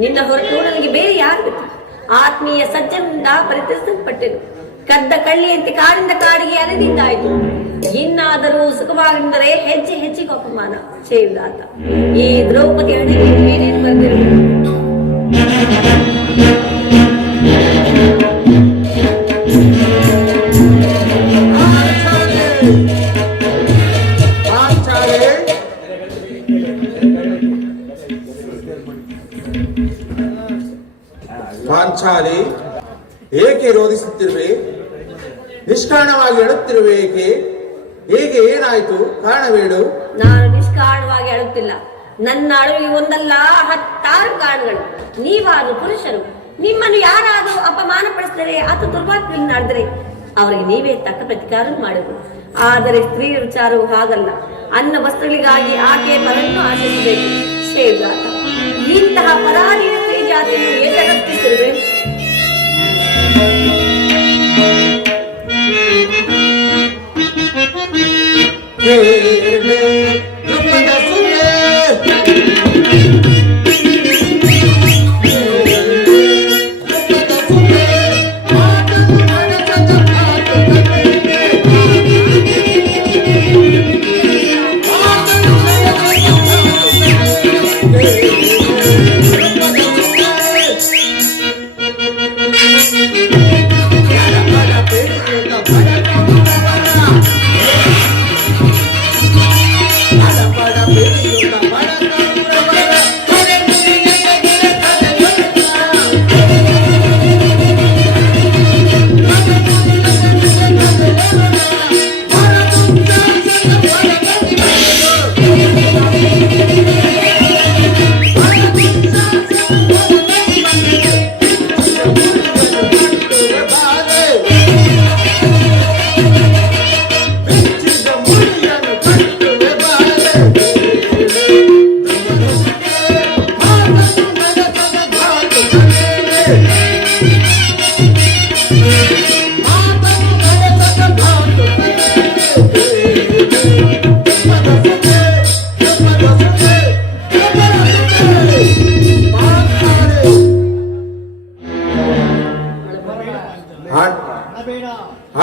ನಿನ್ನ ಹೊರತು ನನಗೆ ಬೇರೆ ಯಾರು ಆತ್ಮೀಯ ಸಜ್ಜನಿಂದ ಪರಿತ್ಯಜಿಸಲ್ಪಟ್ಟೆನು. ಕದ್ದ ಕಳ್ಳಿಯಂತೆ ಕಾಡಿಂದ ಕಾಡಿಗೆ ಅಲೆದಿದ್ದಾಯಿತು. ಇನ್ನಾದರೂ ಸುಖವಾಗಿದ್ದರೆ ಹೆಜ್ಜೆ ಹೆಜ್ಜೆಗೆ ಅಪಮಾನ ಸೇವಿದಾತ. ಈ ದ್ರೌಪದಿ ಹಣೆಗೆ ಏನೇನು ಬಂದಿರಬೇಕು. ಪಾಂಚಾಲಿ, ಏಕೆ ರೋಧಿಸುತ್ತಿರುವೆ? ನಿಷ್ಕಾರಣವಾಗಿ ಅಳುತ್ತಿರುವೆ ಏಕೆ? ಹೇಗೆ, ಏನಾಯ್ತು? ಕಾರಣವೇಳು? ನಾನು ನಿಷ್ಕಾರಣವಾಗಿ ಅಳುತ್ತಿಲ್ಲ. ನನ್ನ ಅಳುವಿಗೆ ಒಂದಲ್ಲ 10 ಕಾರಣಗಳು. ನೀವಾದ್ರು ಪುರುಷರು, ನಿಮ್ಮನ್ನು ಯಾರಾದರೂ ಅಪಮಾನ ಪಡಿಸಿದರೆ ಅಥವಾ ದುರ್ವಾಕ್ಯದಲ್ಲಿ ನಡೆದರೆ ಅವರಿಗೆ ನೀವೇ ತಕ್ಕ ಪ್ರತಿಕಾರ ಮಾಡುವುದು. ಆದರೆ ಸ್ತ್ರೀಯ ವಿಚಾರವು ಹಾಗಲ್ಲ. ಅನ್ನ ವಸ್ತ್ರಗಳಿಗಾಗಿ ಆಕೆಯ ಫಲವನ್ನು ಆಚರಿಸಬೇಕು. ಶ್ರೇಯಾತ, ಇಂತಹ ಪರಾಧೀನ ಸ್ತ್ರೀ ಜಾತಿಯನ್ನು ಏಕಗತಿಸಿರುವೆ.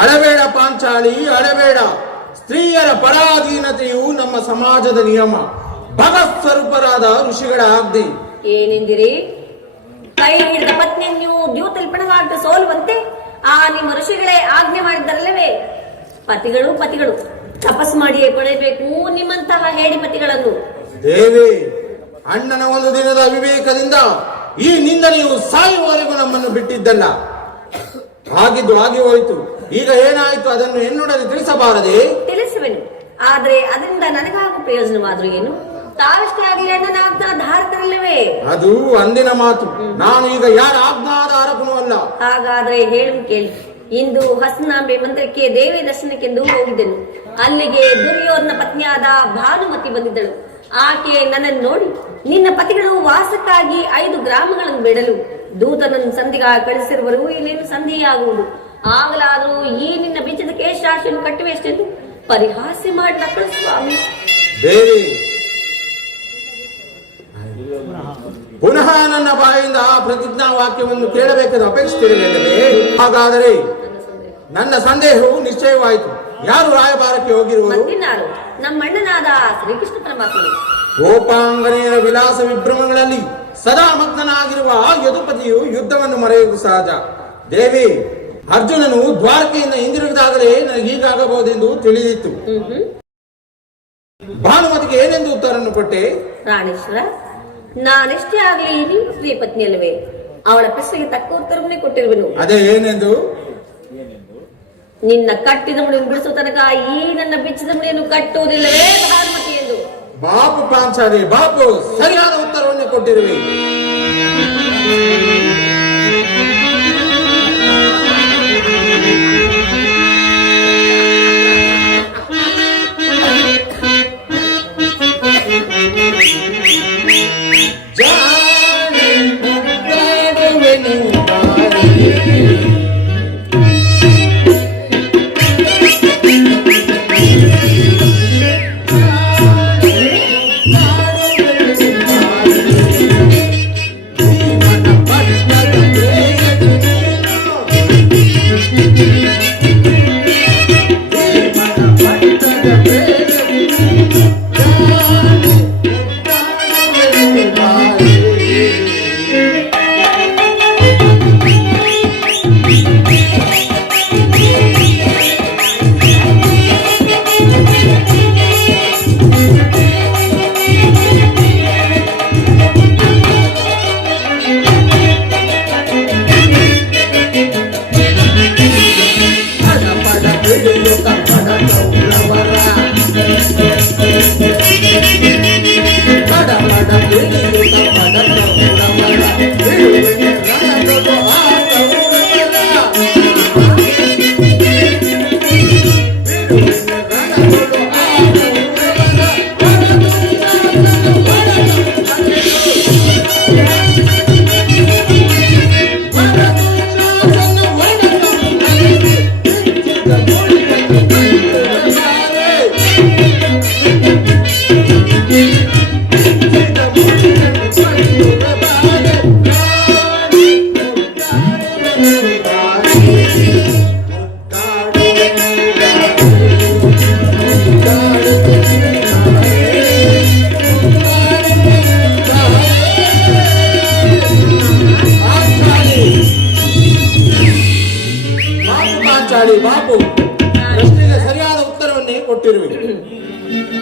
ಅಳಬೇಡ ಪಾಂಚಾಲಿ, ಅಳಬೇಡ. ಸ್ತ್ರೀಯರ ಪರಾಧೀನತೆಯು ನಮ್ಮ ಸಮಾಜದ ನಿಯಮ, ಭಗತ್ ಸ್ವರೂಪರಾದ ಋಷಿಗಳ ಆಜ್ಞೆ. ಏನೆಂದಿರಿ? ಕೈ ಹಿಡಿದ ಪತ್ನಿಯನ್ನು ದ್ಯೂತಲ್ಪಣವಾದ ಸೋಲುವಂತೆ ಆ ನಿಮ್ಮ ಋಷಿಗಳೇ ಆಜ್ಞೆ ಮಾಡಿದ್ದರಲ್ಲವೇ? ಪತಿಗಳು ತಪಸ್ ಮಾಡಿಯೇ ಕೊಡಬೇಕು ನಿಮ್ಮಂತಹ ಹೇಡಿ ಪತಿಗಳನ್ನು. ದೇವಿ, ಅಣ್ಣನ ಒಂದು ದಿನದ ಅವಿವೇಕದಿಂದ ಈ ನಿಂದನೆಯು ಸಾಯುವವರೆಗೂ ನಮ್ಮನ್ನು ಬಿಟ್ಟಿದ್ದಲ್ಲ. ಆಗಿದ್ದು ಆಗಿ ಹೋಯಿತು. ಈಗ ಏನಾಯ್ತು ಅದನ್ನು ಎನ್ನುಡದೆ ತಿಳಿಸಬಾರದೆ? ತಿಳಿಸುವೆನು, ಆದ್ರೆ ಅದರಿಂದ ನನಗಾಗುವ ಪ್ರಯೋಜನವಾದ್ರೂ ಏನು? ತಾವಷ್ಟೇ ಆಗಲಿ ಅಣ್ಣನ ಆಜ್ಞಾಧಾರಕರಲ್ಲವೇ? ಅದು ಅಂದಿನ ಮಾತು. ನಾನು ಈಗ ಯಾರ ಆಜ್ಞಾಧಾರಕನೂ ಅಲ್ಲ. ಹಾಗಾದ್ರೆ ಹೇಳು ಕೇಳಿ. ಇಂದು ಹಸನಾಂಬೆ ಮಂದಿರಕ್ಕೆ ದೇವಿ ದರ್ಶನಕ್ಕೆಂದು ಹೋಗಿದ್ದೆನು. ಅಲ್ಲಿಗೆ ದುರ್ಯೋಧನ ಪತ್ನಿಯಾದ ಭಾನುಮತಿ ಬಂದಿದ್ದಳು. ಆಕೆ ನನ್ನನ್ನು ನೋಡಿ, ನಿನ್ನ ಪತಿಗಳು ವಾಸಕ್ಕಾಗಿ 5 ಗ್ರಾಮಗಳನ್ನು ಬಿಡಲು ದೂತನನ್ನು ಸಂಧಿಗ ಕಳಿಸಿರುವರು, ಇನ್ನೇನು ಸಂಧಿಯಾಗುವುದು. ಆಗಲಾದರೂ ಈ ನಿನ್ನ ಬೀಜದ ಕೇಶರಾಶಿಯನ್ನು ಕಟ್ಟುವೆಷ್ಟೆಂದು ಪರಿಹಾಸ್ಯ ಮಾಡಿ ನಕ್ಕಳು ಸ್ವಾಮಿ. ದೇವಿ, ಪುನಃ ನನ್ನ ಬಾಯಿಂದ ಆ ಪ್ರತಿಜ್ಞಾ ವಾಕ್ಯವನ್ನು ಕೇಳಬೇಕಾದ ಅಪೇಕ್ಷಿಸಿರಲಿಲ್ಲವೇ? ಹಾಗಾದರೆ ನನ್ನ ಸಂದೇಹವು ನಿಶ್ಚಯ ನಿಶ್ಚಯವಾಯಿತು. ಯಾರು ರಾಯಭಾರಕ್ಕೆ ಹೋಗಿರುವರು? ಮತ್ತಿನ್ನಾರು ನಮ್ಮ ಅಣ್ಣನಾದ ಶ್ರೀಕೃಷ್ಣ ಪರಮಾತ್ಮನು. ಗೋಪಾಂಗನೆಯರ ವಿಲಾಸ ವಿಭ್ರಮಗಳಲ್ಲಿ ಸದಾ ಮಗ್ನನಾಗಿರುವ ಆ ಯದುಪತಿಯು ಯುದ್ಧವನ್ನು ಮರೆಯುವುದು ಸಹಜ. ದೇವಿ, ಅರ್ಜುನನು ದ್ವಾರಕೆಯಿಂದ ಹಿಂದಿರುಗಿದಾಗಲೇ ನನಗೆ ಹೀಗಾಗಬಹುದೆಂದು ತಿಳಿದಿತ್ತು. ಭಾನುಮತಿಗೆ ಏನೆಂದು ಉತ್ತರವನ್ನು ಕೊಟ್ಟೆ? ಪ್ರಾಣೇಶ್ವರ, ನಾನೆಷ್ಟೇ ಆಗ್ಲಿ ನೀವು ಸ್ತ್ರೀ ಪತ್ನಿ ಅಲ್ಲವೇ? ಅವಳ ಪ್ರಶ್ನೆಗೆ ತಕ್ಕ ಉತ್ತರವನ್ನೇ ಕೊಟ್ಟಿರುವೆನು. ಅದೇ ಏನೆಂದು? ನಿನ್ನ ಕಟ್ಟಿದ ಮುಡಿಯನ್ನು ಬಿಡಿಸುವ ತನಕ ಈ ನನ್ನ ಬಿಚ್ಚಿದ ಮುಡಿಯನ್ನು ಕಟ್ಟುವುದಿಲ್ಲವೇ ಭಾನುಮತಿ ಎಂದು. ಬಾಪು ಪಾಂಚಾಲಿ, ಬಾಪು ಸರಿಯಾದ ಉತ್ತರವನ್ನೇ ಕೊಟ್ಟಿರುವೆ. ಬಾಪು, ಪ್ರಶ್ನೆಗೆ ಸರಿಯಾದ ಉತ್ತರವನ್ನೇ ಕೊಟ್ಟಿರುವೆ.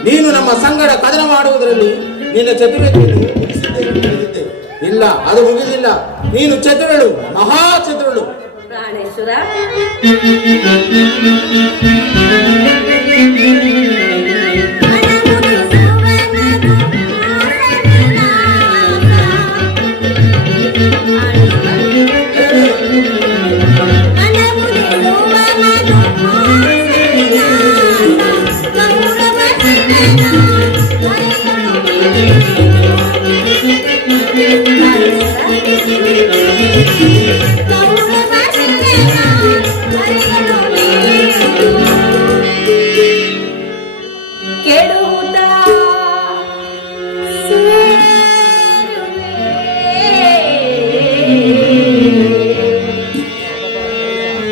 ನೀನು ನಮ್ಮ ಸಂಗಡ ಕದನ ಮಾಡುವುದರಲ್ಲಿ ನಿನ್ನ ಚತುರತೆಯನ್ನು ಮುಗಿಸಿದ್ದೆ. ಇಲ್ಲ, ಅದು ಮುಗಿದಿಲ್ಲ. ನೀನು ಚತುರಳು, ಮಹಾ ಚತುರಳು. ಪ್ರಾಣೇಶ್ವರ,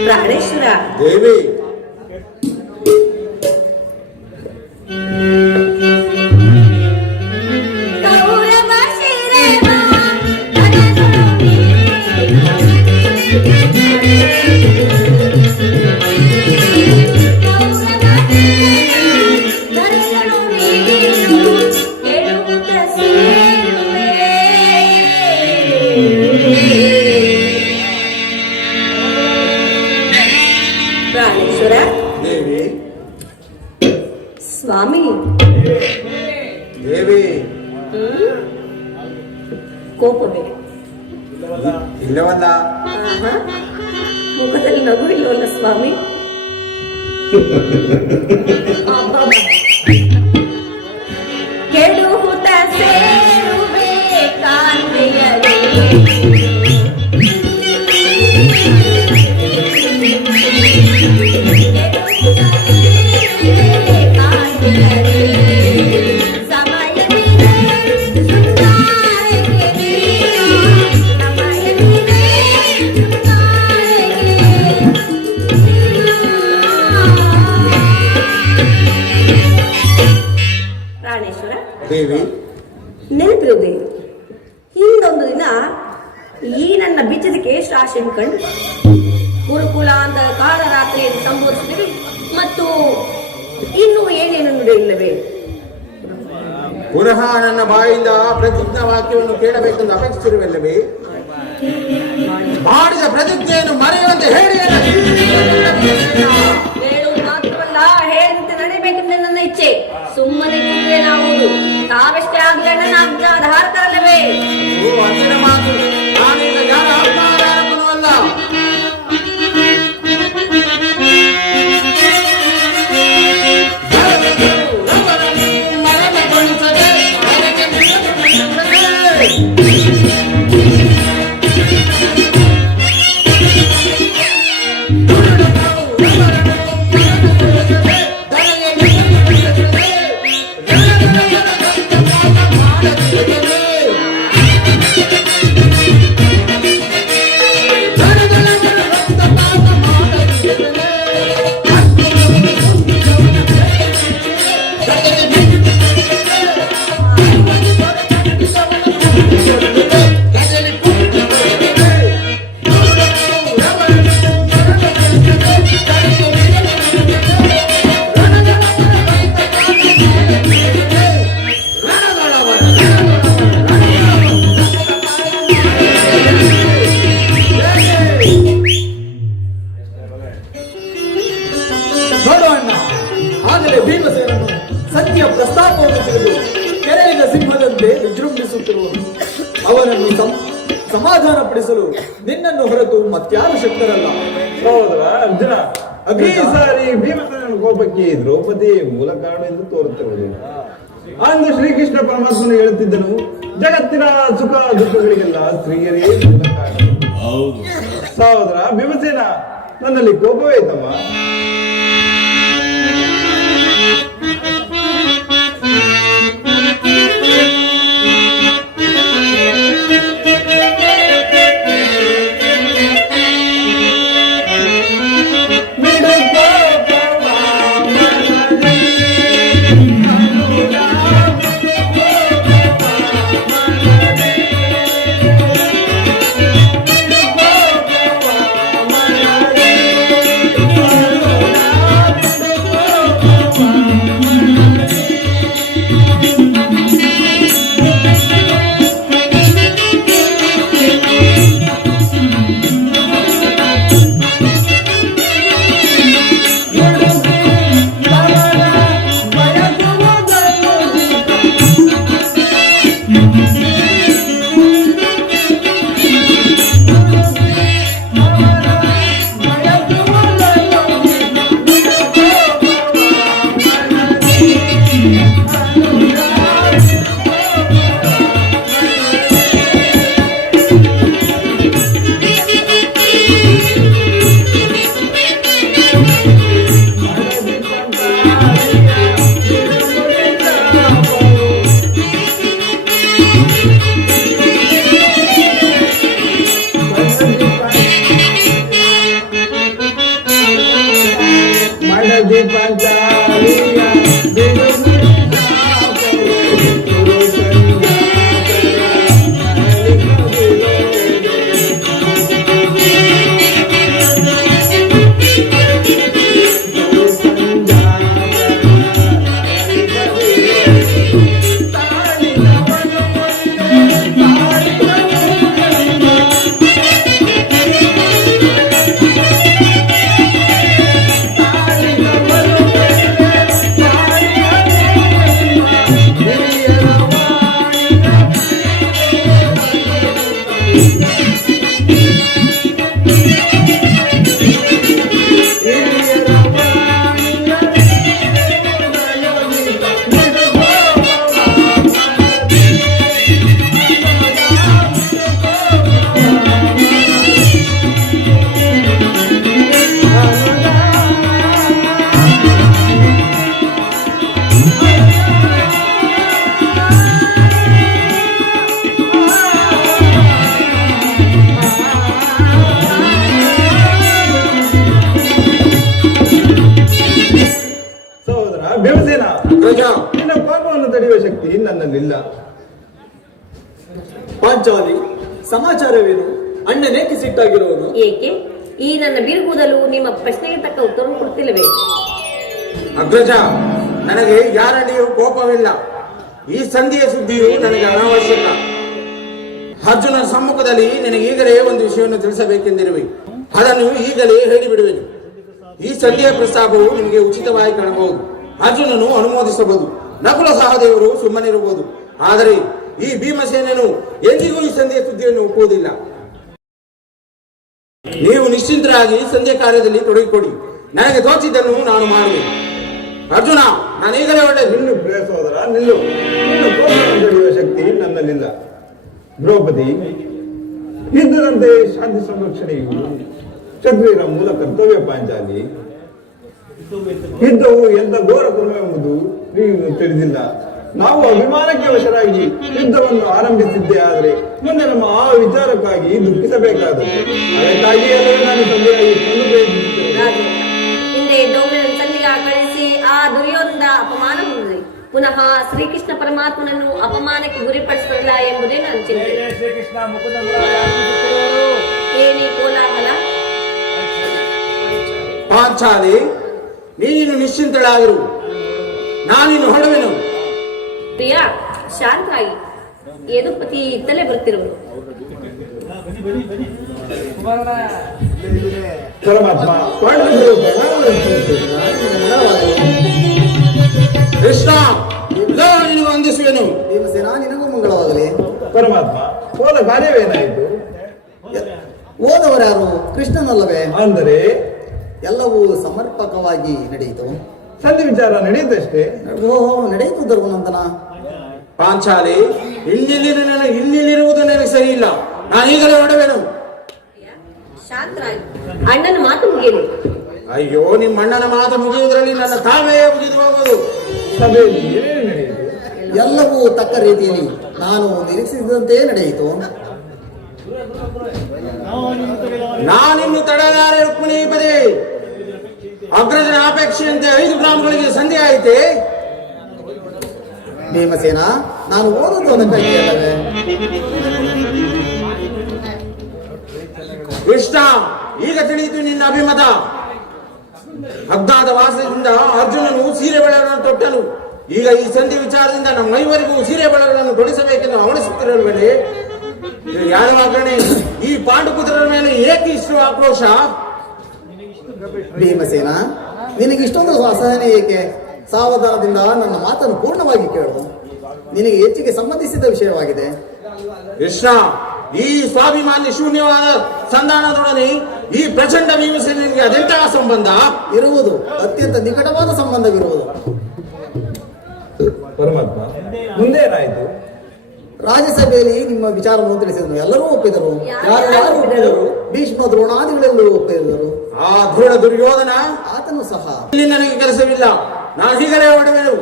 ಪ್ರಾಣೇಶ್ವರ ದೇವಿ, ಪ್ರಾಣೇಶ್ವರ, ದೇವಿ, ಸ್ವಾಮಿ, ದೇವಿ, ಕೋಪವೇ ಇಲ್ಲವಲ್ಲ? ಮುಖದಲ್ಲಿ ನಗು ಇಲ್ಲವಲ್ಲ ಸ್ವಾಮಿ? ಕೆಡುಹುತ ಸೇರುವೆ ಕಾಂತೆಯರೇ, ದೇವಿ? ನೆನಪಿರುವುದೇ, ಹಿಂದೊಂದು ದಿನ ಈ ನನ್ನ ಬಿಚ್ಚದ ಕೇಶರಾಶಿಯನ್ನು ಕಂಡು ಗುರುಕುಲ ಅಂತ ಕಾಲರಾತ್ರಿಯನ್ನು ಸಂಬೋಧಿಸಿದಿರಿ ಮತ್ತು ಇನ್ನೂ ಏನೇನು ನುಡಿಯಿಲ್ಲವೇ? ಪುನಃ ನನ್ನ ಬಾಯಿಂದ ಪ್ರತಿಜ್ಞಾ ವಾಕ್ಯವನ್ನು ಕೇಳಬೇಕೆಂದು ಅಪೇಕ್ಷಿಸಿರುವಲ್ಲವೇ? ಮಾಡಿದ ಪ್ರತಿಜ್ಞೆಯನ್ನು ಮರೆಯುವಂತೆ ಹೇಳಿ. ಹೇಳುವುದು ಮಾತ್ರವಲ್ಲ, ಹೇಳಿದಂತೆ ನಡೆಯಬೇಕೆಂದು ನನ್ನ ಇಚ್ಛೆ. ಸುಮ್ಮನೆ ಕೂತ್ರೆ ನಾವು ತಾವೆಷ್ಟೇ ಆಗಲಿ ನನ್ನ ಅಜ್ಞಾಧಾರಕರಲ್ಲವೇ? ಅಂದಿನ ಮಾತು. ನಾನೀಗ ಯಾರ ಅಜ್ಞಾಧಾರಕನೂ ಅಲ್ಲ. ಅವನನ್ನು ಸಮಾಧಾನಪಡಿಸಲು ನಿನ್ನನ್ನು ಹೊರತು ಮತ್ಯಾರು ಶಕ್ತರಲ್ಲ. ಹೌದಾ ಅರ್ಜುನ? ಈ ಸಾರಿ ಭೀಮಸೇನನ ಕೋಪಕ್ಕೆ ದ್ರೌಪದಿ ಮೂಲ ಕಾರಣ ಎಂದು ತೋರುತ್ತಿರುವುದು. ಅಂದು ಶ್ರೀಕೃಷ್ಣ ಪರಮಾತ್ಮನು ಹೇಳುತ್ತಿದ್ದನು, ಜಗತ್ತಿನ ಸುಖ ದುಃಖಗಳಿಗೆಲ್ಲ ಸ್ತ್ರೀಯರೇ ಮೂಲ ಕಾರಣ. ಸಹೋದರ ಭೀಮಸೇನ, ನನ್ನಲ್ಲಿ ಕೋಪವೇ ತಮ್ಮ? ಇಲ್ಲ. ಪಾಂಚಾಲಿ, ಸಮಾಚಾರವೇನು? ಅಣ್ಣನೇಕೆ ಸಿಟ್ಟಾಗಿರುವನು? ಏಕೆ ಈ ನನ್ನ ಬಿರುಕೂದಲು ನಿಮ್ಮ ಪ್ರಶ್ನೆಗೆ ತಕ್ಕ ಉತ್ತರ ಕೊಡ್ತಿಲ್ಲವೇ? ಅಗ್ರಜ, ನನಗೆ ಯಾರಲ್ಲಿಯೂ ಕೋಪವಿಲ್ಲ. ಈ ಸಂಧಿಯ ಸುದ್ದಿಯು ನನಗೆ ಅನಾವಶ್ಯಕ. ಅರ್ಜುನ ಸಮ್ಮುಖದಲ್ಲಿ ನಿನಗೆ ಈಗಲೇ ಒಂದು ವಿಷಯವನ್ನು ತಿಳಿಸಬೇಕೆಂದಿರುವೆ. ಅದನ್ನು ಈಗಲೇ ಹೇಳಿಬಿಡುವೆನು. ಈ ಸಂಧಿಯ ಪ್ರಸ್ತಾಪವು ನಿಮಗೆ ಉಚಿತವಾಗಿ ಕಾಣಬಹುದು. ಅರ್ಜುನನು ಅನುಮೋದಿಸಬಹುದು, ನಕುಲ ಸಹದೇವರು ಸುಮ್ಮನಿರಬಹುದು. ಆದರೆ ಈ ಭೀಮಸೇನನು ಎಂದಿಗೂ ಈ ಸಂಧಿಯ ಸುದ್ದಿಯನ್ನು ಒಪ್ಪುವುದಿಲ್ಲ. ನೀವು ನಿಶ್ಚಿಂತರಾಗಿ ಸಂಧ್ಯಾ ಕಾರ್ಯದಲ್ಲಿ ತೊಡಗಿಕೊಡಿ. ನನಗೆ ತೋಚಿದ್ದನ್ನು ನಾನು ಮಾಡುವೆ. ಅರ್ಜುನ, ನಾನು ಈಗಲೇ ಹೊರಟೆ. ನಿಲ್ಲು ಪ್ರಿಯ ಸಹೋದರ, ನಿಲ್ಲು. ನಿನ್ನ ಕೋಪವನ್ನು ತಡೆಯುವ ಶಕ್ತಿ ನನ್ನಲ್ಲಿಲ್ಲ. ದ್ರೌಪದಿ, ಯುದ್ಧದಂತೆ ಶಾಂತಿ ಸಂರಕ್ಷಣೆಯು ಕ್ಷತ್ರಿಯರ ಮೂಲ ಕರ್ತವ್ಯ. ಪಾಂಚಾಲಿ, ಯುದ್ಧವು ಎಂತ ಘೋರ ಕರ್ಮ ಎಂಬುದು ನೀವು ತಿಳಿದಿಲ್ಲ. ನಾವು ಅಭಿಮಾನಕ್ಕೆ ವಶರಾಗಿ ಯುದ್ಧವನ್ನು ಆರಂಭಿಸಿದ್ದೇ ಆದರೆ ಮುಂದೆ ನಮ್ಮ ಆ ವಿಚಾರಕ್ಕಾಗಿ ದುಃಖಿಸಬೇಕಾದದ್ದು. ಅದಕ್ಕಾಗಿ ಎಲ್ಲರೂ ನಾನು ತಂದೆಯಾಗಿ ಕೊಂದು ಪ್ರಯತ್ನಿಸುತ್ತೇನೆ. ರಾಜ, ಹಿಂದೆ ದ್ರೌಪದಿಯನ್ನು ಸಂಧಿಗೆ ಕಳಿಸಿ ಆ ದುರ್ಯೋಧನ ಅಪಮಾನ ಹೊಂದಿದೆ. ಪುನಃ ಶ್ರೀಕೃಷ್ಣ ಪರಮಾತ್ಮನನ್ನು ಅಪಮಾನಕ್ಕೆ ಗುರಿಪಡಿಸಲಿಲ್ಲ ಎಂಬುದೇ ನನ್ನ ಚಿಂತೆ. ಏನೇ ಕೋಲಾಹಲ? ಪಾಂಚಾಲಿ, ನೀನು ನಿಶ್ಚಿಂತಳಾಗಿರು. ನಾನಿನ್ನು ಹೊರಡುವೆನು. ಪ್ರಿಯಾ, ಶಾಂತರಾಗಿ. ಯದುಪತಿ ಇತ್ತಲೇ ಬರುತ್ತಿರುವರು. ಪರಮಾತ್ಮ ಕೃಷ್ಣ, ನಿನಗೆ ವಂದಿಸುವೆನು. ಭೀಮಸೇನ, ನಿನಗೂ ಮಂಗಳವಾಗಲಿ. ಪರಮಾತ್ಮ, ಹೋದ ಕಾರ್ಯವೇನಾಯಿತು? ಓದವರ್ಯಾರು? ಕೃಷ್ಣನಲ್ಲವೇ? ಅಂದರೆ ಎಲ್ಲವೂ ಸಮರ್ಪಕವಾಗಿ ನಡೆಯಿತು. ಸಂಧಿ ವಿಚಾರ ನಡೆಯುತ್ತಷ್ಟೇ. ಓಹೋ, ನಡೆಯಿತು ಧರ್ಮನಂದನ. ಪಾಂಚಾಲಿ, ಇಲ್ಲಿರುವುದು ನನಗೆ ಸರಿ ಇಲ್ಲ. ನಾನು ಈಗಲೇ ಹೊರಡುವೆನು. ಶಾಂತರಾಗಿ. ಅಣ್ಣನ ಮಾತು ಮುಗಿಯಲಿ. ಅಯ್ಯೋ, ನಿಮ್ಮ ಅಣ್ಣನ ಮಾತು ಮುಗಿಯುವುದರಲ್ಲಿ ನನ್ನ ತಾಳ್ಮೆಯೇ ಮುಗಿದು ಹೋಗುವುದು. ಸಭೆಯಲ್ಲಿ ಏನೇನು ನಡೆಯಿತು? ಎಲ್ಲವೂ ತಕ್ಕ ರೀತಿಯಲ್ಲಿ ನಾನು ನಿರೀಕ್ಷಿಸಿದಂತೆ ನಡೆಯಿತು. ನಾನಿನ್ನು ತಡೆಯಲಾರೆ ರುಕ್ಮಿಣಿ ಪದವಿ. ಅಗ್ರಜನ ಅಪೇಕ್ಷೆಯಂತೆ 5 ಗ್ರಾಮಗಳಿಗೆ ಸಂಧಿ ಆಯಿತೆ. ಭೀಮಸೇನ, ನಾನು ಓದುವುದು ಅದಕ್ಕಾಗಿ ಅಲ್ಲವೇ? ಕೃಷ್ಣ, ಈಗ ತಿಳಿಯಿತು ನಿನ್ನ ಅಭಿಮತ. ಅಜ್ಞಾತ ವಾಸದಿಂದ ಅರ್ಜುನನು ಸೀರೆ ಬೆಳೆಗಳನ್ನು ತೊಟ್ಟನು. ಈಗ ಈ ಸಂಧಿ ವಿಚಾರದಿಂದ ನಮ್ಮ ಐವರಿಗೂ ಸೀರೆ ಬೆಳೆಗಳನ್ನು ತೊಡಿಸಬೇಕೆಂದು ಅವಳಿಸುತ್ತಿರಲ್ವೇ? ಯಾರ ಆಕರಣೆ? ಈ ಪಾಂಡುಪುತ್ರರ ಮೇಲೆ ಏಕೆ ಇಷ್ಟು ಆಕ್ರೋಶ? ಭೀಮಸೇನ, ನಿನಗೆ ಇಷ್ಟೊಂದು ಅಸಹನೆ ಏಕೆ? ಸಾವಧಾನದಿಂದ ನನ್ನ ಮಾತನ್ನು ಪೂರ್ಣವಾಗಿ ಕೇಳು. ನಿನಗೆ ಹೆಚ್ಚಿಗೆ ಸಂಬಂಧಿಸಿದ ವಿಷಯವಾಗಿದೆ. ಕೃಷ್ಣ, ಈ ಸ್ವಾಭಿಮಾನ್ಯ ಶೂನ್ಯವಾದ ಸಂಧಾನದೊಡನೆ ಈ ಪ್ರಚಂಡ ಭೀಮಸೇನಿಗೆ ಅದೆಂತಹ ಸಂಬಂಧ ಇರುವುದು? ಅತ್ಯಂತ ನಿಕಟವಾದ ಸಂಬಂಧವಿರುವುದು. ಪರಮಾತ್ಮ, ಮುಂದೇನಾಯಿತು? ರಾಜ್ಯಸಭೆಯಲ್ಲಿ ನಿಮ್ಮ ವಿಚಾರವನ್ನು ತಿಳಿಸಿದನು. ಎಲ್ಲರೂ ಒಪ್ಪಿದರು. ಯಾರು ಒಪ್ಪಿದರು? ಭೀಷ್ಮ ದ್ರೋಣಾದಿಗಳೆಲ್ಲರೂ ಒಪ್ಪಿದರು. ಆ ಧೃಢ ದುರ್ಯೋಧನ ಆತನು ಸಹ. ಇಲ್ಲಿ ನನಗೆ ಕೆಲಸವಿಲ್ಲ. ನಾನು ಹೀಗಲೇ ಹೊರಡುವೆನು.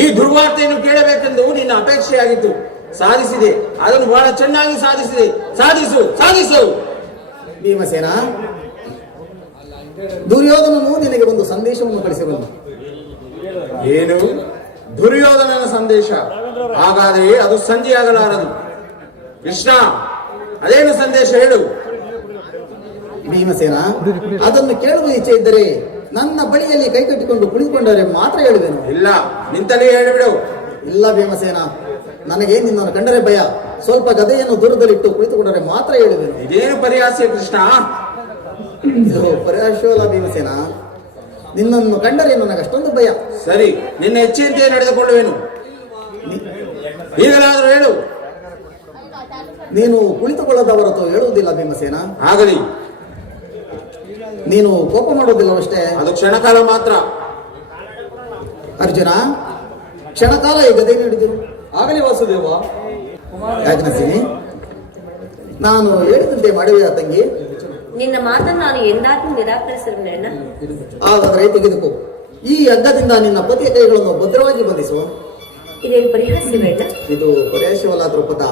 ಈ ದುರ್ವಾರ್ತೆಯನ್ನು ಕೇಳಬೇಕೆಂದು ನಿನ್ನ ಅಪೇಕ್ಷೆಯಾಗಿತ್ತು. ಸಾಧಿಸಿದೆ. ಅದನ್ನು ಬಹಳ ಚೆನ್ನಾಗಿ ಸಾಧಿಸಿದೆ. ಸಾಧಿಸು, ಸಾಧಿಸು. ಭೀಮಸೇನ, ದುರ್ಯೋಧನನು ನಿನಗೆ ಒಂದು ಸಂದೇಶವನ್ನು ಕಳಿಸಿರುವನು. ಏನು? ದುರ್ಯೋಧನನ ಸಂದೇಶ? ಹಾಗಾದರೆ ಅದು ಸಂಧಿಯಾಗಲಾರದು. ಕೃಷ್ಣ, ಅದೇನು ಸಂದೇಶ ಹೇಳು. ಭೀಮಸೇನ, ಅದನ್ನು ಕೇಳುವ ಇಚ್ಛೆ ಇದ್ದರೆ ನನ್ನ ಬಳಿಯಲ್ಲಿ ಕೈಕಟ್ಟಿಕೊಂಡು ಕುಳಿತುಕೊಂಡರೆ ಮಾತ್ರ ಹೇಳುವೆನು. ಇಲ್ಲ, ನಿಂತಲೇ ಹೇಳಿಬಿಡು. ಇಲ್ಲ ಭೀಮಸೇನ, ನನಗೆ ನಿನ್ನನ್ನು ಕಂಡರೆ ಭಯ. ಸ್ವಲ್ಪ ಗದೆಯನ್ನು ದೂರದಲ್ಲಿಟ್ಟು ಕುಳಿತುಕೊಂಡರೆ ಮಾತ್ರ ಹೇಳುವೆನು. ಇದೇನು ಪರಿಹಾಸ್ಯ ಕೃಷ್ಣ? ಇದು ಪರಿಹಾಸ್ಯವಲ್ಲ ಭೀಮಸೇನ. ನಿನ್ನನ್ನು ಕಂಡರೆ ನನಗೆ ಅಷ್ಟೊಂದು ಭಯ. ಸರಿ, ನಿನ್ನ ಹೆಚ್ಚೆಯಂತೆ ನಡೆದುಕೊಳ್ಳುವೆನು. ಈಗಲಾದರೂ ಹೇಳು. ನೀನು ಕುಳಿತುಕೊಳ್ಳದ ಹೊರತು ಹೇಳುವುದಿಲ್ಲ ಭೀಮಸೇನ. ಆಗಲಿ. ನೀನು ಕೋಪ ಮಾಡುವುದಿಲ್ಲವಷ್ಟೇ. ಅದು ಕ್ಷಣಕಾಲ ಮಾತ್ರ. ಅರ್ಜುನ, ಕ್ಷಣಕಾಲ ಈ ಗದೆ ಹಿಡಿದಿರು. ಆಗಲಿ ವಾಸುದೇವ. ಯಾಜ್ಞಸೇನಿ, ನಾನು ಹೇಳಿದಂತೆ ಮಾಡುವೆಯಾ ತಂಗಿ? ನಿನ್ನ ಮಾತನ್ನು ನಾನು ಎಂದಾದ್ರೂ ನಿರಾಕರಿಸಿರುವುದೇನ? ಹಾಗಾದರೆ ತೆಗೆದುಕೋ. ಈ ಹಗ್ಗದಿಂದ ನಿನ್ನ ಪತಿಯ ಕೈಗಳನ್ನು ಭದ್ರವಾಗಿ ಬಂಧಿಸು. ಇದೇನು ಪರಿಹಾಸ್ಯವೇನ? ಇದು ಪರಿಹಾಸ್ಯವಲ್ಲ ದ್ರೌಪದ.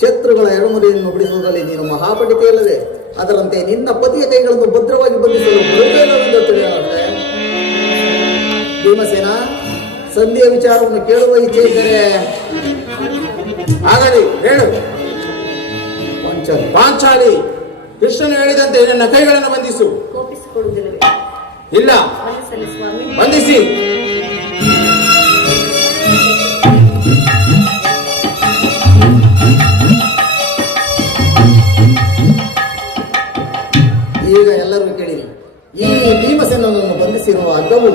ಶತ್ರುಗಳ ಎಡಮುರಿಯನ್ನು ಬಿಡಿಸುವುದರಲ್ಲಿ ನೀನು ಮಹಾಪಂಡಿತೆಯಲ್ಲವೇ? ಅದರಂತೆ ನಿನ್ನ ಪತಿಯ ಕೈಗಳನ್ನು ಭದ್ರವಾಗಿ ಬಂಧಿಸಲು ಬರುತ್ತೇನೆಂದು ತಿಳಿಯೋಣ. ಭೀಮಸೇನ, ಸಂಧಿಯ ವಿಚಾರವನ್ನು ಕೇಳುವ ಇಚ್ಛೆ ಇದ್ದರೆ ಆಗಲಿ ಹೇಳು. ವಂಚನೆ. ಪಾಂಚಾಲಿ, ಕೃಷ್ಣನು ಹೇಳಿದಂತೆ ನನ್ನ ಕೈಗಳನ್ನು ಬಂಧಿಸು. ಕೋಪಿಸಿಕೊಳ್ಳುವುದಿಲ್ಲವೇ? ಇಲ್ಲ, ಮನಸ್ಸಲ್ಲಿ ಸ್ವಾಮಿ. ಬಂಧಿಸಿ. ಈಗ ಎಲ್ಲರೂ ಕೇಳಿರಿ. ಈ ಭೀಮಸೇನನನ್ನು ಬಂಧಿಸಿರುವ ಹಗ್ಗವು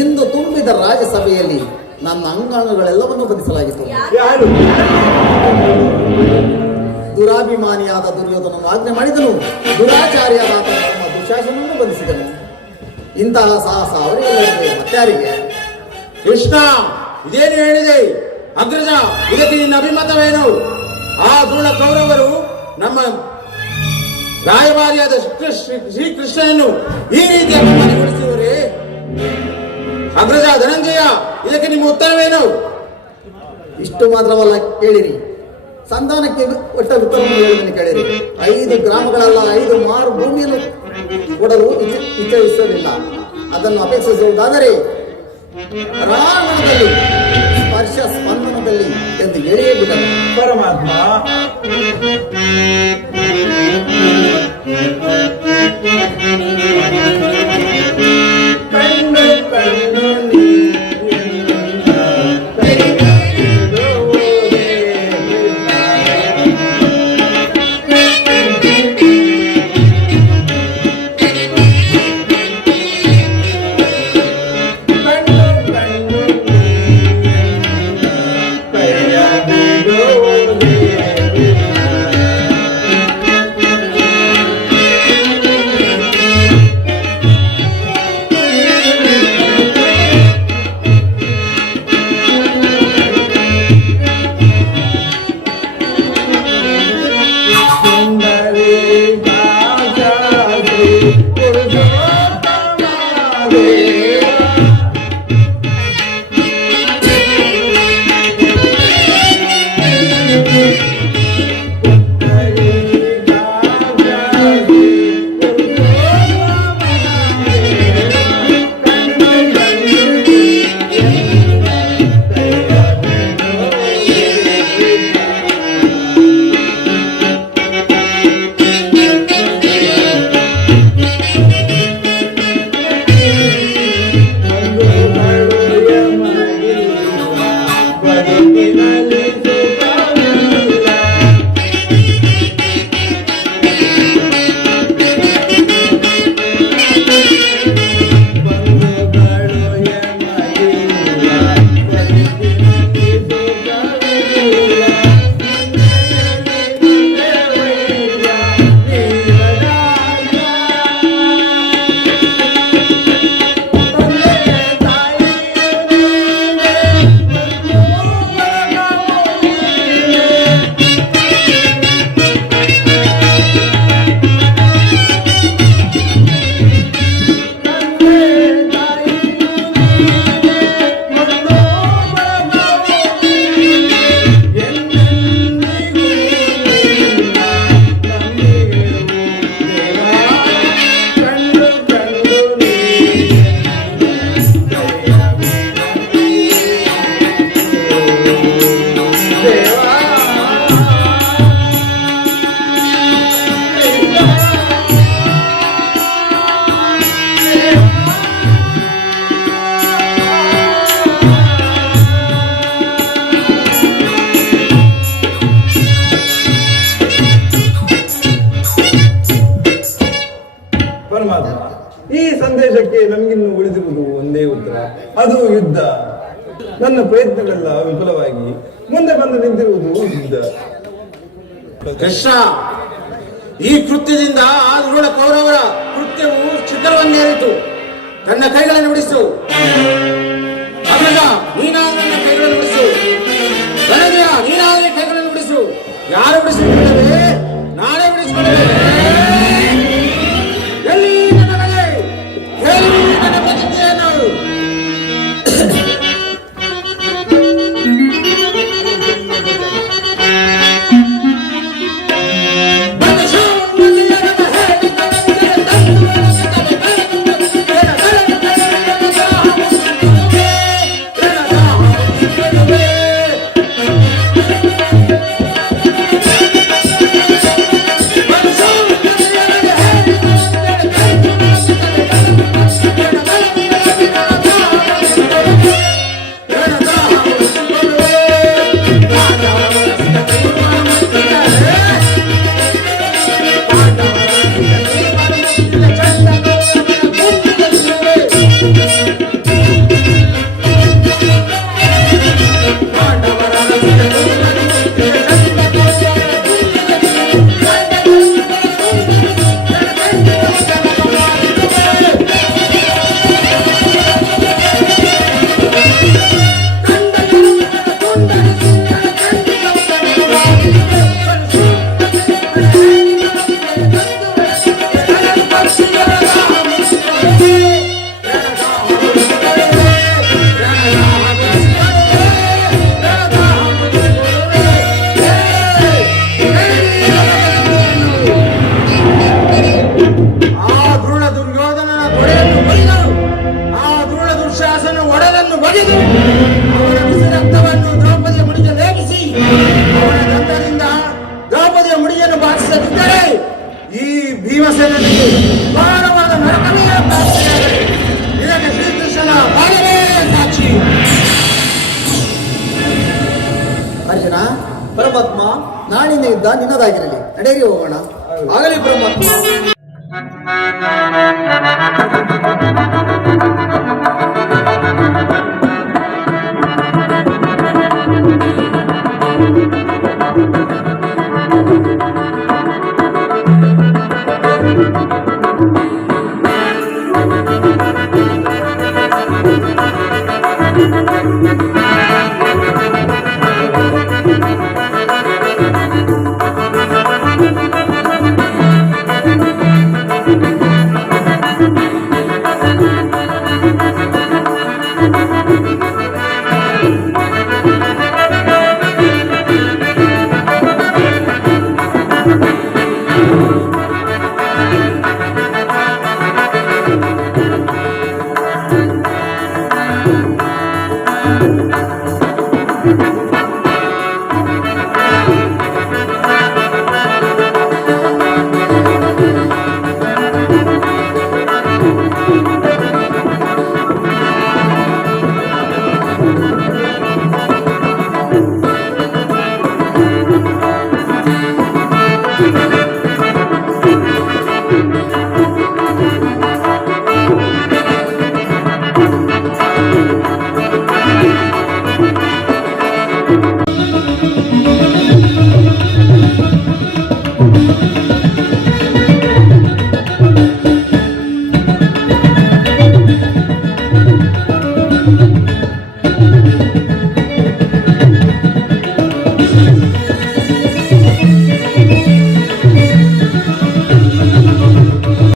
ಇಂದು ತುಂಬಿದ ರಾಜ್ಯಸಭೆಯಲ್ಲಿ ನನ್ನ ಅಂಗಾಂಗಗಳೆಲ್ಲವನ್ನು ಬಂಧಿಸಲಾಗಿತ್ತು. ಯಾರು? ದುರಾಭಿಮಾನಿಯಾದ ದುರ್ಯೋಧನನ್ನು ಆಜ್ಞೆ ಮಾಡಿದನು, ದುರಾಚಾರಿಯಾದ ಆತನ ತಮ್ಮ ದುಶ್ಯಾಸನನ್ನು ಬಂಧಿಸಿದನು. ಇಂತಹ ಸಾಹಸ ಅವರಿಗೆ ಮತ್ತಾರಿಗೆ? ಕೃಷ್ಣ, ಇದೇನು ಹೇಳಿದೆ? ಅಗ್ರಜ, ಇದಕ್ಕೆ ನಿನ್ನ ಅಭಿಮತವೇನು? ಆ ಧೂಳ ಕೌರವರು ನಮ್ಮ ರಾಯಭಾರಿಯಾದ ಶ್ರೀಕೃಷ್ಣನನ್ನು ಈ ರೀತಿ ಅಪಮಾನಗೊಳಿಸಿದವರೇ? ಅಗ್ರಜ ಧನಂಜಯ, ಇದಕ್ಕೆ ನಿಮ್ಮ ಉತ್ತರವೇನು? ಇಷ್ಟು ಮಾತ್ರವಲ್ಲ, ಕೇಳಿರಿ. ಸಂಧಾನಕ್ಕೆ ಒಟ್ಟ ಉತ್ತರವನ್ನು ಹೇಳುವುದನ್ನು ಕೇಳಿರಿ. 5 ಗ್ರಾಮಗಳಲ್ಲ, 5 ಮಾರು ಭೂಮಿಯನ್ನು ಕೊಡಲು ಇಚ್ಛಿಸಲಿಲ್ಲ. ಅದನ್ನು ಅಪೇಕ್ಷಿಸುವುದಾದರೆ ರಣಾಂಗಣದಲ್ಲಿ ಸ್ಪರ್ಶ ಸ್ಪಂದನದಲ್ಲಿ ಎಂದು ಹೇಳಿಯೇ ಬಿಟ್ಟನು. ಪರಮಾತ್ಮ, ಕಣ್ಣು ಕಣ್ಣು ಈ ಸಂದೇಶಕ್ಕೆ ನಮಗಿನ್ನು ಉಳಿದಿರುವುದು ಒಂದೇ ಉತ್ತರ, ಅದು ಯುದ್ಧ. ನನ್ನ ಪ್ರಯತ್ನಗಳೆಲ್ಲ ವಿಫಲವಾಗಿ ಮುಂದೆ ಬಂದು ನಿಂತಿರುವುದು ಯುದ್ಧ. ಕೃಷ್ಣ, ಈ ಕೃತ್ಯದಿಂದ ಆ ಧೂಳ ಕೌರವರ ಕೃತ್ಯವು ಶಿಖರವನ್ನೇರಿತು. ತನ್ನ ಕೈಗಳನ್ನು ಬಿಡಿಸು. ಅಗ್ರಜ, ನೀನಾದ್ರೂ ನನ್ನ ಕೈಗಳನ್ನು ಬಿಡಿಸು. ಧನಂಜಯ, ನೀನಾದ್ರೆ ಕೈಗಳನ್ನು ಬಿಡಿಸು. ಯಾರು ಬಿಡಿಸಿಕೊಳ್ಳದೆ ನಾನೇ ಬಿಡಿಸಿಕೊಳ್ಳದೆ. ಎಲ್ಲಿ ನನ್ನ ಕಲೆ? ಹೇಳಿ ನನ್ನ ಪ್ರತಿಜ್ಞೆಯನ್ನು. ನಾಳಿನ ಯುದ್ಧ ನಿನ್ನದಾಗಿರಲಿ. ನಡೆಯರಿ ಹೋಗೋಣ. ಆಗಲಿ ಬ್ರಹ್ಮ.